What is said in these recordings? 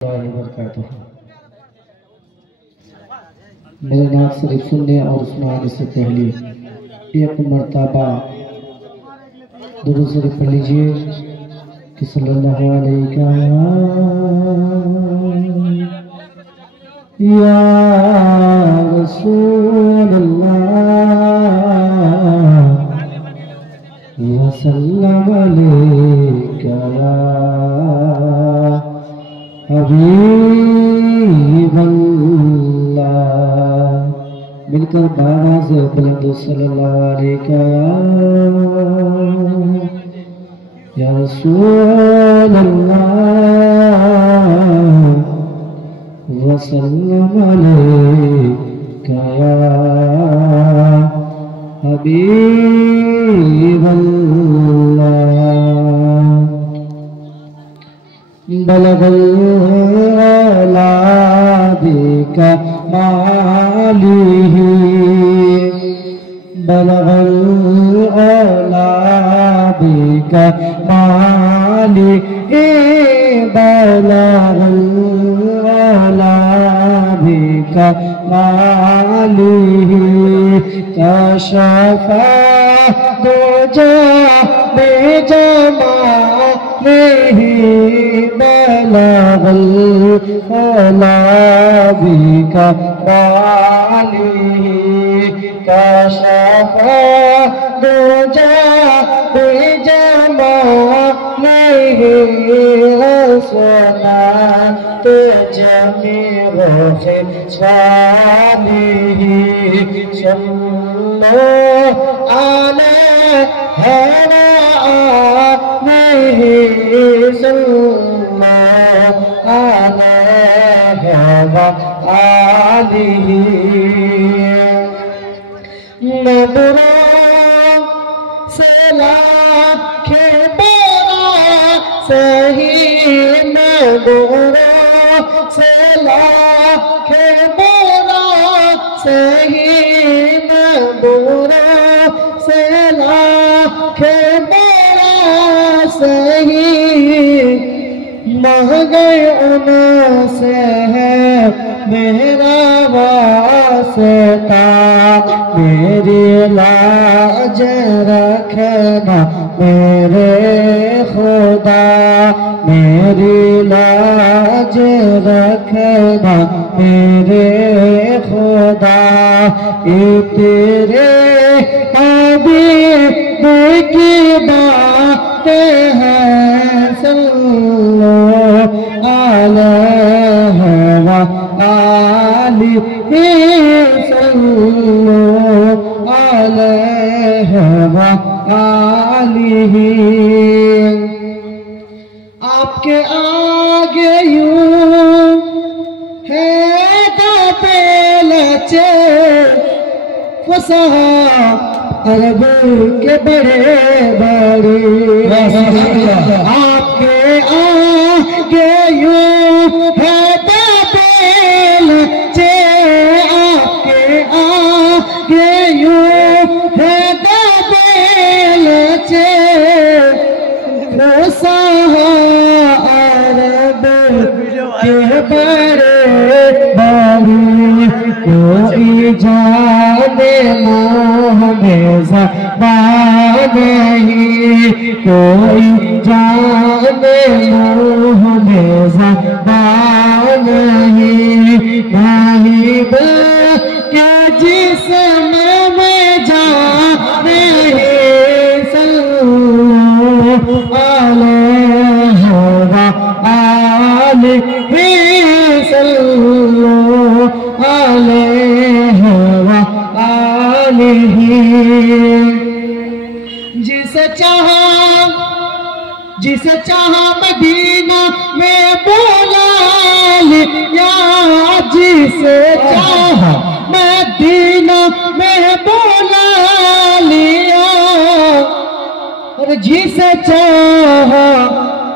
वबरकातुहू। मेरे नाम शरीफ सुनने और सुनाने से पहले एक मर्तबा दुरूद शरीफ पढ़ लीजिए कि सल्लल्लाहु अलैहि या रसूलल्लाह या सल्लम अलैका या हबीबल्लाह। मिलकर बावाज़ बुलंद सल्लल्लाहु अलैका या रसूलल्लाह व सल्लम अलैका या हबीबल्लाह। बलगल औलादिका मालिही बलगल औलादिका मालिही बलगल औलादिका मालिही कशफा दुजा बेजमालिही बलगल औलादिका मालिही कशफा दुजा बेजमालिही हसनात जमीअ ख़िसालिही सल्लल्लाहु अलैहि सल्लल्लाहु अलैहि नबरों से लाखे बड़ा सही नबरों से लाखे बड़ा सही नबरों से लाखे बड़ा सही महंगे उनसे है मेरा वास्ता मेरी लाज रखना मेरे खुदा मेरी लाज रखना मेरे खुदा ये तेरे हबीब की बातें हैं सल्लल्लाहु अलैहि वआलिहि सल्लल्लाहु अलैहि वआलिहि। आपके आगे यूं है दाते लचे फसा अरब के बड़े बड़े आपके आगे यूं है दाते लचे आपके आगे यूं है दाते लचे फसा अरब के बड़े बड़े कोई जाने मुँह में ज़बान नहीं कोई जाने मुँह में ज़बान नहीं नहीं के जिस्म में जान नहीं सल्लल्लाहु अलैहि वआलिहि सल्लल्लाहु अलैहि वआलिहि। जिसे चाहा मदीना में बुला लिया जिसे चाहा मदीना में बुला लिया और जिसे चाहा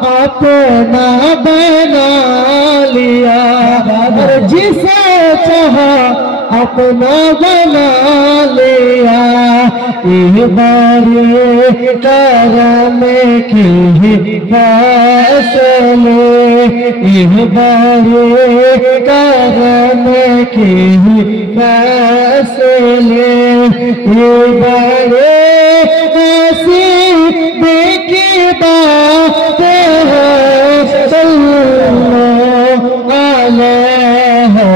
अपना बना लिया और जिसे चाहा अपना बना लिया। बारे करम के फैसले, बारे करम के फैसले, बारे ऐसी देखी बात है। सल्लल्लाहु अलैहि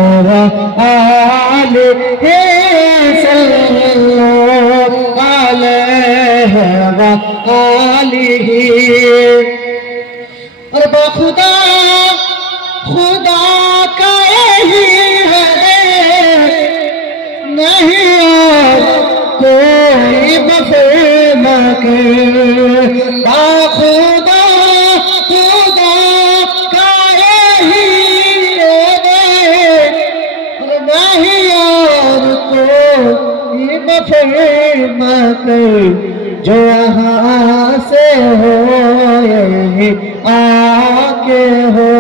आलिहि सल्लल्लाहु अलैहि और खुदा खुदा का ही है, नहीं और कोई बसे न के। खुदा खुदा का ही है, नहीं और कोई बसे न के। जो यहाँ से हो यही आके हो,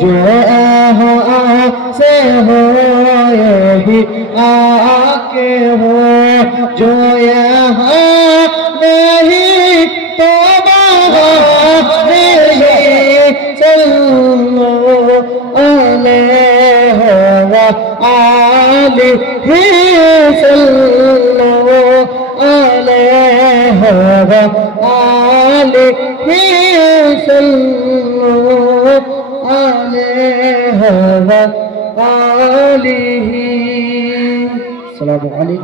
जो यहाँ से हो यही आके हो, जो यहाँ नहीं तो वहाँ नहीं। सल्लल्लाहु अलैहि सल्लल्लाहु अलैहि सल्लल्लाहु अलैहि। अस्सलामु अलैकुम।